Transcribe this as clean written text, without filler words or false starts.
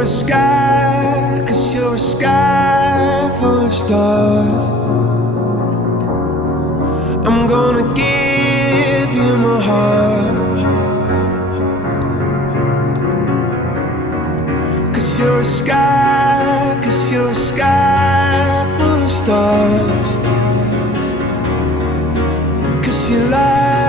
you're a sky, 'cause you're a sky full of stars. I'm gonna give you my heart, 'cause you're a sky, 'cause you're a sky full of stars. 'Cause you lie.